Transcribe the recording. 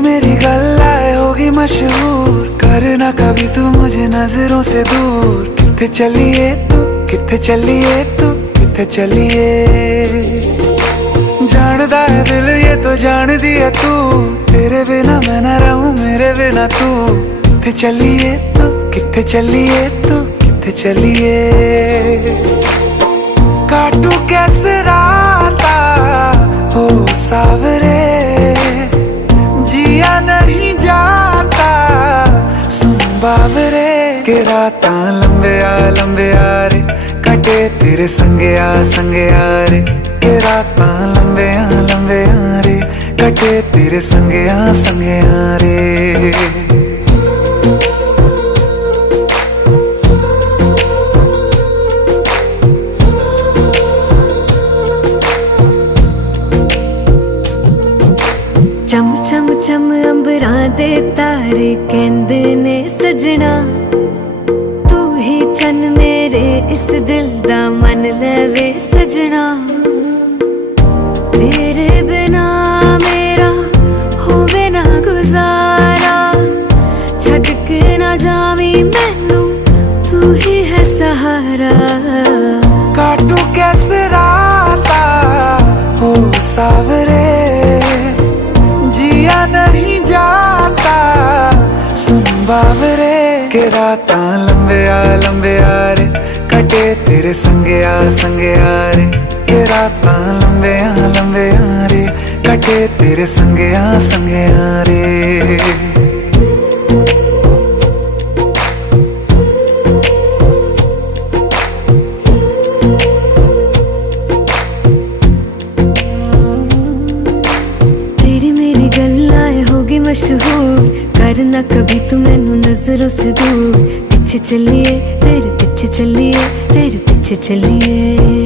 मेरी गल्लाए होगी मशहूर, करना कभी तू मुझे नजरों से दूर। किथे चलिए तू, किथे चलिए तू, किथे चलिए। जानदा है दिल ये तो जान दिया तू, तेरे बिना मैं ना रहूं मेरे बिना तू। किथे चलिए तू, किथे चलिए तू, किथे चलिए। काटू कैसे राता हो सावरे, जिया नहीं जाता सुन बाबरे। के राता लंबे आ रे, कटे तेरे संगे आ रे। के राता लंबे आ रे, कटे तेरे संगे आ रे। चम चम चम अंबरां दे तारे कहंदे ने सजना, तू ही चन मेरे इस दिल दा मन लवे सजना। तेरे बिना मेरा होवे ना गुजारा, छड़ के ना जावी मैनू तू ही है सहारा। काटू कैसे राता हो सावरे, जिया नहीं जाता सुन बाबरे। के राता लंबे आ रे, कटे तेरे संगे आ रे। के राता लंबे आ रे, कटे तेरे संगे आ रे। मशहूर, करना कभी तू मैनू नजरों से दूर। पीछे चलिए तेरे पीछे चलिए, तेरे पीछे चलिए।